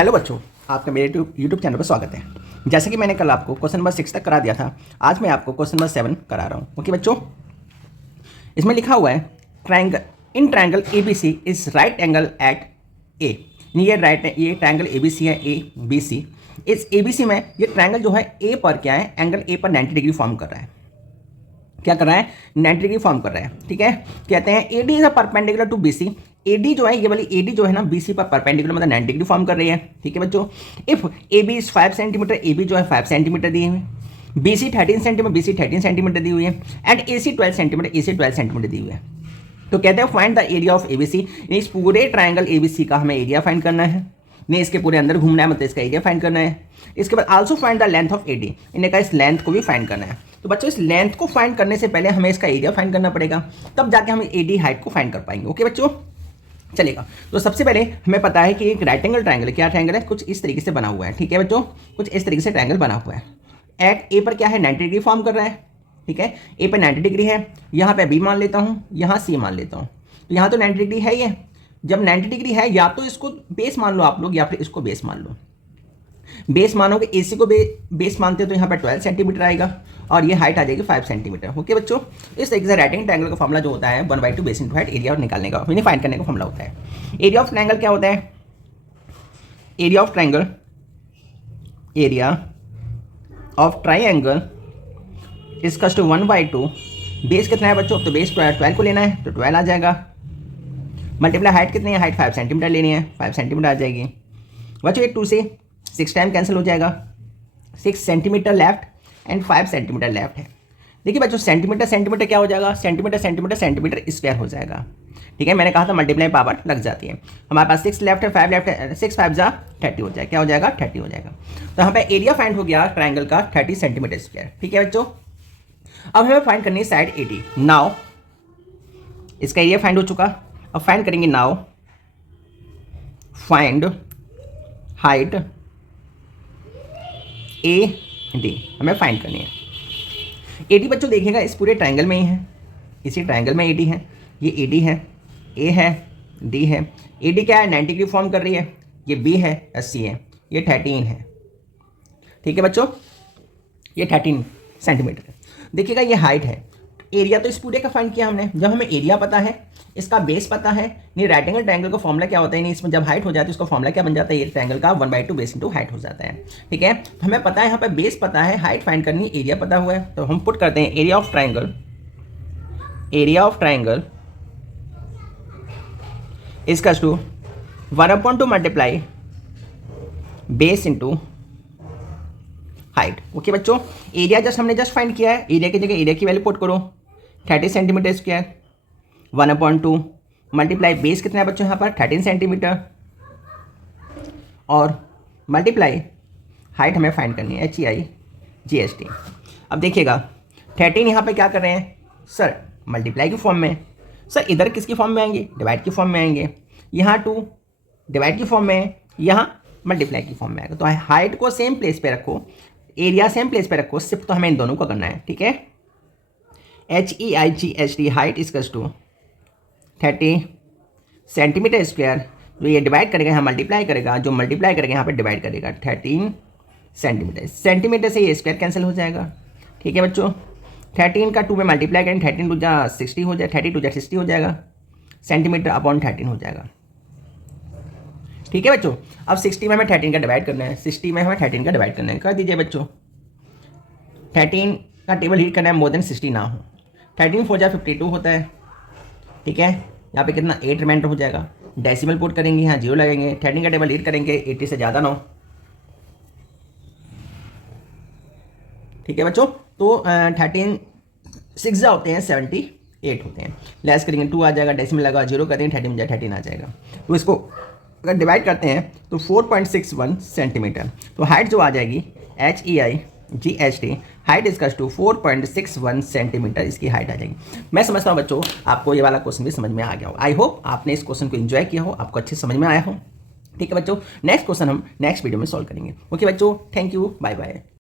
Hello बच्चों, आपका मेरे यूट्यूब चैनल पर स्वागत है। जैसे कि मैंने कल आपको क्वेश्चन नंबर 6 तक करा दिया था, आज मैं आपको क्वेश्चन नंबर 7 करा रहा हूँ। ओके बच्चों, इसमें लिखा हुआ है triangle A B C is right angle at A. ये ट्रायंगल ए बी सी है, ए बी सी। इस ए बी सी में ये ट्रायंगल जो है ए पर क्या है, एंगल ए पर 90 डिग्री फॉर्म कर रहा है। क्या कर रहा है? 90 डिग्री फॉर्म कर रहा है। ठीक है, कहते हैं A D is a perpendicular to B C. AD जो है, ये वाली AD जो है ना, BC पर परपेंडिकुलर मतलब 90 डिग्री फॉर्म कर रही है। ठीक है बच्चों, if AB is 5 centimetre, AB जो है 5 सेंटीमीटर दी हुई है, BC 13 सेंटीमीटर, BC 13 सेंटीमीटर दी हुई है, and AC 12 centimetre, AC 12 centimetre दी हुई है। तो कहते हैं find the area of ABC। इस पूरे ट्राइंगल ABC का हमें एरिया फाइंड करना है, नहीं इसके पूरे अंदर घूमना है, मतलब इसका एरिया फाइंड करना है। इसके बाद also find the length of AD, इन्हें कहा इस लेंथ को भी फाइंड करना है। तो बच्चों, इस लेंथ को फाइंड करने से पहले हमें इसका एरिया फाइंड करना पड़ेगा, तब जाके हम AD हाइट को फाइंड कर पाएंगे। ओके बच्चों, चलेगा। तो सबसे पहले हमें पता है कि एक राइट एंगल ट्रायंगल है। क्या ट्रायंगल है? कुछ इस तरीके से बना हुआ है। ठीक है बच्चों, कुछ इस तरीके से ट्रायंगल बना हुआ है। एट ए पर क्या है, 90 डिग्री फॉर्म कर रहा है। ठीक है, ए पर 90 डिग्री है, यहाँ पे बी मान लेता हूँ, यहाँ सी मान लेता हूँ। तो यहाँ तो 90 डिग्री है ही है। जब 90 डिग्री है, या तो इसको बेस मान लो आप लोग, या फिर इसको बेस मान लो। बेस मानोगे, AC को बेस मानते हो तो यहाँ पर 12 सेंटीमीटर आएगा, और ये हाइट आ जाएगी 5 सेंटीमीटर। ओके बच्चों, इस तरीके से राइट एंगल ट्रायंगल का फॉर्मूला जो होता है 1/2 बेस इंटू हाइट एरिया निकालने का, यानी फाइंड करने का फॉर्मूला होता है। एरिया ऑफ ट्रायंगल क्या होता है? Area of triangle is to 1/2। Base कितना है बच्चों? तो बेस 12 को लेना है, तो 12 आ जाएगा। मल्टीप्लाई हाइट कितनी है? हाइट 5 सेंटीमीटर लेनी है, 5 सेंटीमीटर आ जाएगी बच्चों। ये 2 से 6 टाइम कैंसिल हो जाएगा। 6 centimetre left and 5 centimetre left है। देखिए बच्चों, सेंटीमीटर क्या हो जाएगा? सेंटीमीटर स्क्वायर हो जाएगा। ठीक है, मैंने कहा था मल्टीप्लाई पावर लग जाती है। हमारे पास 6 लेफ्ट है, 5 लेफ्ट है, 6 5 जा 30 हो जाएगा। क्या हो जाएगा? 30 हो जाएगा। तो यहाँ पे एरिया फाइंड हो गया ट्राइंगल का 30 सेंटीमीटर स्क्वायर। ठीक है बच्चों, अब हमें फाइंड करनी है साइड AD। नाउ इसका एरिया फाइंड हो चुका, अब फाइंड करेंगे नाउ फाइंड हाइट AD हमें फाइंड करनी है। AD बच्चों देखिएगा इस पूरे ट्रायंगल में ही है, इसी ट्रायंगल में AD है। ये AD है, A है, D है। AD क्या है? 90 डिग्री फॉर्म कर रही है। ये B है, C है, ये 13 है। ठीक है बच्चों, ये 13 सेंटीमीटर है। देखिएगा ये हाइट है। एरिया तो इस पूरे का फाइंड किया हमने। जब हमें एरिया पता है, इसका बेस पता है, नहीं राइट एंगल ट्रायंगल का फॉर्मूला क्या होता है, नहीं इसमें जब हाइट हो जाती है उसका फॉर्मूला क्या बन जाता है, ये ट्रायंगल का 1/2 बेस इंटू हाइट हो जाता है। ठीक है, तो हमें पता है यहाँ पे बेस पता है, हाइट फाइंड करनी, एरिया पता हुआ है। तो हम पुट करते हैं area of triangle is to 1/2 multiply base into height. Okay बच्चों, एरिया हमने जस्ट फाइंड किया है। एरिया की जगह एरिया की वैल्यू पुट करो, 30 सेंटीमीटर स्क्वायर, 1/2 मल्टीप्लाई बेस कितना है बच्चों यहाँ पर 13 सेंटीमीटर, और मल्टीप्लाई हाइट हमें फाइंड करनी है HEIGHT। अब देखिएगा 13 यहाँ पे क्या कर रहे हैं सर? मल्टीप्लाई की फॉर्म में। सर इधर किसकी फॉर्म में आएंगे? डिवाइड की फॉर्म में आएंगे। यहाँ 2 डिवाइड की फॉर्म में, यहाँ मल्टीप्लाई की फॉर्म में आएगा। तो हाइट को सेम प्लेस पे रखो, एरिया सेम प्लेस पे रखो, सिर्फ तो हमें इन दोनों को करना है। ठीक है, HEIGHT height is to 30 centimetre square. जो ये डिवाइड करेगा यहाँ मल्टीप्लाई करेगा, जो मल्टीप्लाई करेगा यहाँ पे डिवाइड करेगा 13 सेंटीमीटर। सेंटीमीटर से ये स्क्वायर कैंसिल हो जाएगा। ठीक है बच्चों, 13 का 2 में मल्टीप्लाई करें, 13 2 जा 60 हो जाए, 30 2 जा 60 हो जाएगा, सेंटीमीटर अपॉन 13 हो जाएगा। ठीक है बच्चों, अब 60 में हमें 13 का डिवाइड करना है, 60 में हमें 13 का डिवाइड करना है। कर दीजिए बच्चों, 13 का टेबल रीड करना है मोर देन 60 ना हो। 13 4 जा 52 होता है। ठीक है, यहाँ पे कितना 8 रिमाइंडर हो जाएगा। डेसिमल पुट करेंगे, यहाँ 0 लगेंगे। 13 का टेबल रीड करेंगे, 80 से ज़्यादा ना हो। ठीक है बच्चों, तो 13 6 जा होते हैं 78 होते हैं। लेस करेंगे 2 आ जाएगा, डेसिमल लगा 0 कर देंगे, 13 में 13 आ जाएगा। तो इसको अगर डिवाइड करते हैं तो 4.61 सेंटीमीटर। तो हाइट जो आ जाएगी HEIGHT हाइट इसका टू 4.61 सेंटीमीटर इसकी हाइट आ जाएगी। मैं समझता हूँ बच्चों आपको ये वाला क्वेश्चन भी समझ में आ गया हो। आई होप आपने इस क्वेश्चन को एंजॉय किया हो, आपको अच्छे समझ में आया हो। ठीक है बच्चों, नेक्स्ट क्वेश्चन हम नेक्स्ट वीडियो में सॉल्व करेंगे। ओके बच्चों, थैंक यू, बाय बाय।